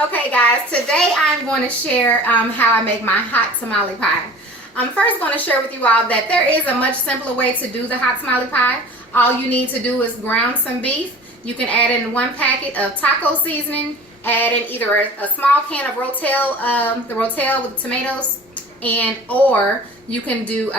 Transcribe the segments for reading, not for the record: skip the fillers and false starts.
Okay guys, today I'm going to share how I make my hot tamale pie. I'm first going to share with you all that there is a much simpler way to do the hot tamale pie. All you need to do is ground some beef. You can add in 1 packet of taco seasoning, add in either a small can of Rotel, the Rotel with tomatoes, and or you can do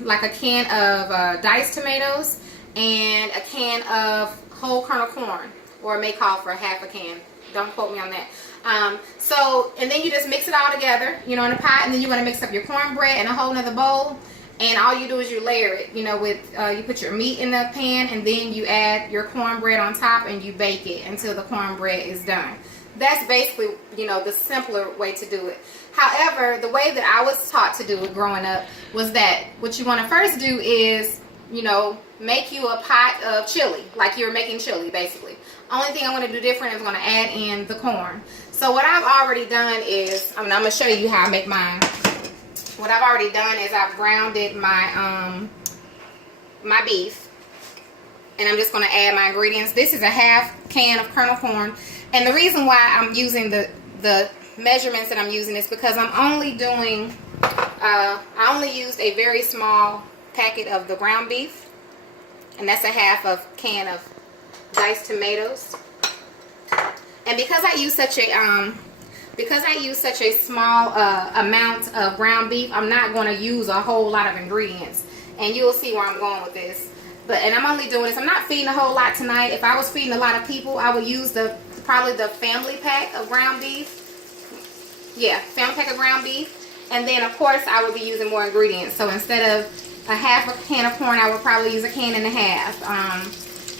like a can of diced tomatoes and a can of whole kernel corn, or it may call for half a can. Don't quote me on that. And then you just mix it all together, in a pot, and then you're going to mix up your cornbread in a whole nother bowl, and all you do is you layer it, with, you put your meat in the pan, and then you add your cornbread on top, and you bake it until the cornbread is done. That's basically, the simpler way to do it. However, the way that I was taught to do it growing up was that what you want to first do is, make you a pot of chili, like you're making chili, basically. Only thing I'm going to do different is I'm going to add in the corn. So what I've already done is, I'm going to show you how I make mine. What I've already done is I've grounded my my beef, and I'm just going to add my ingredients. This is a half can of kernel corn, and the reason why I'm using the measurements that I'm using is because I'm only doing, I only used a very small packet of the ground beef, and that's a half of can of diced tomatoes. And because I use such a small amount of ground beef, I'm not going to use a whole lot of ingredients, and you'll see where I'm going with this. And I'm only doing this, I'm not feeding a whole lot tonight. If I was feeding a lot of people, I would use probably the family pack of ground beef. Yeah, family pack of ground beef. And then of course I would be using more ingredients. So instead of a half a can of corn, I would probably use a can and a half.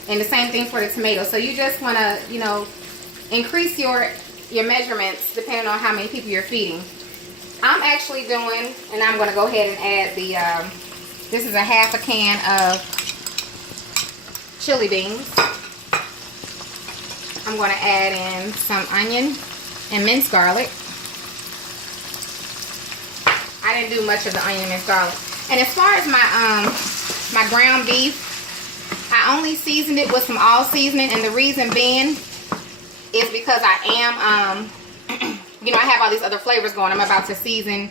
And the same thing for the tomatoes. So you just want to, increase your measurements depending on how many people you're feeding. I'm actually doing, and I'm going to go ahead and add this is a half a can of chili beans. I'm going to add in some onion and minced garlic. I didn't do much of the onion and minced garlic. And as far as my ground beef, I only seasoned it with some all seasoning, and the reason being is because I am, I have all these other flavors going. I'm about to season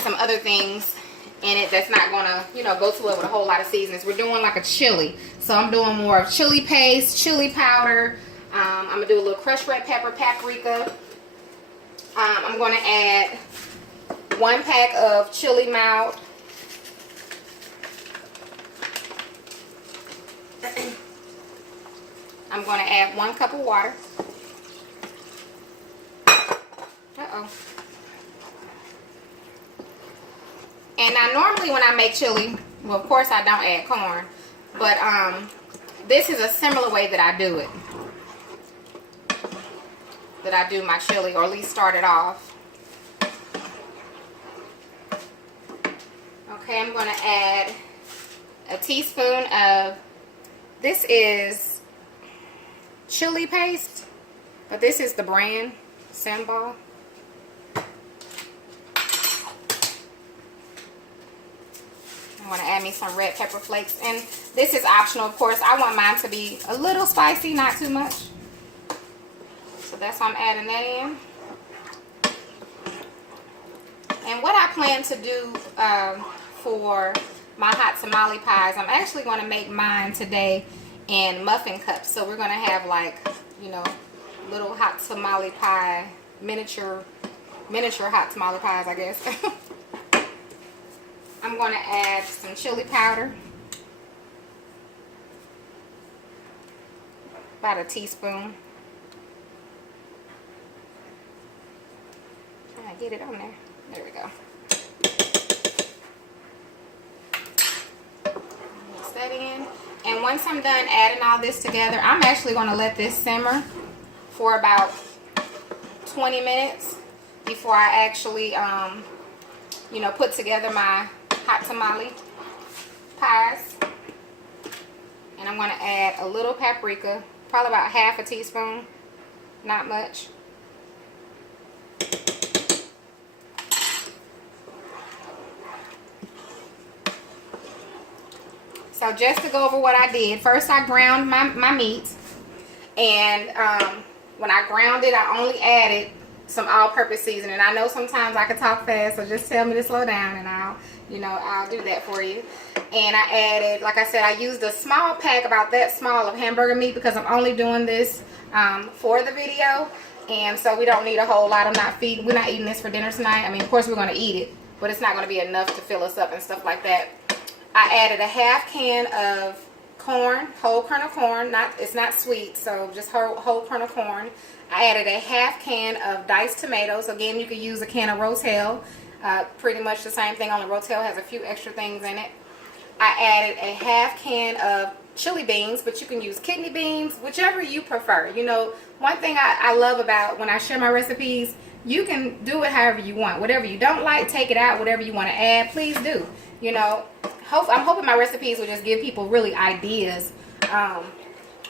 some other things in it that's not going to, go too well with a whole lot of seasonings. We're doing like a chili. So I'm doing more of chili paste, chili powder. I'm going to do a little crushed red pepper, paprika. I'm going to add 1 pack of chili malt. I'm going to add 1 cup of water. And now normally when I make chili, well, of course I don't add corn, but this is a similar way that I do it. That I do my chili, or at least start it off. Okay, I'm going to add a teaspoon of, this is chili paste, but this is the brand Sambal. I want to add me some red pepper flakes, and this is optional, of course. I want mine to be a little spicy, not too much. So that's why I'm adding that in. And what I plan to do for my hot tamale pies, I'm actually going to make mine today in muffin cups. So we're going to have like, little hot tamale pie, miniature hot tamale pies, I guess. I'm going to add some chili powder. About a teaspoon. I get it on there. There we go. Mix that in. And once I'm done adding all this together, I'm actually going to let this simmer for about 20 minutes before I actually, put together my hot tamale pies. And I'm going to add a little paprika, probably about half a teaspoon, not much. So just to go over what I did, first I ground my meat, and when I ground it, I only added some all-purpose seasoning. I know sometimes I can talk fast, so just tell me to slow down and I'll do that for you. And I added, like I said, I used a small pack, about that small, of hamburger meat because I'm only doing this for the video. And so we don't need a whole lot. We're not eating this for dinner tonight. I mean, of course we're going to eat it, but it's not going to be enough to fill us up and stuff like that. I added a half can of corn, whole kernel corn. It's not sweet, so just whole kernel corn. I added a half can of diced tomatoes. Again, you could use a can of Rotel. Pretty much the same thing, only Rotel has a few extra things in it. I added a half can of chili beans, but you can use kidney beans, whichever you prefer. You know, one thing I love about when I share my recipes, you can do it however you want. Whatever you don't like, take it out. Whatever you want to add, please do. You know, I'm hoping my recipes will just give people really ideas,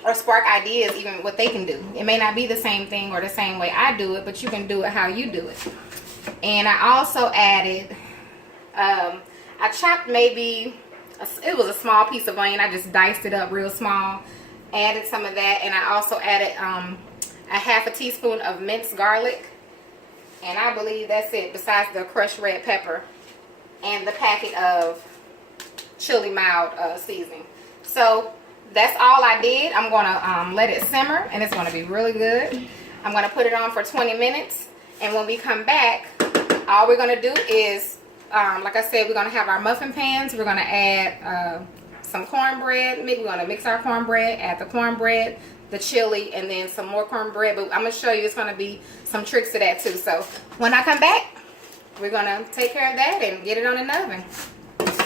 or spark ideas, even what they can do. It may not be the same thing or the same way I do it, but you can do it how you do it. And I also added, I chopped it was a small piece of onion. I just diced it up real small, added some of that, and I also added a half a teaspoon of minced garlic. And I believe that's it, besides the crushed red pepper and the packet of chili mild seasoning. So that's all I did. I'm going to let it simmer, and it's going to be really good. I'm going to put it on for 20 minutes, and when we come back, all we're going to do is, like I said, we're going to have our muffin pans. We're going to add some cornbread. We're going to mix our cornbread, add the cornbread, the chili, and then some more cornbread. But I'm going to show you, it's going to be some tricks to that too. So when I come back, we're going to take care of that and get it on in the oven.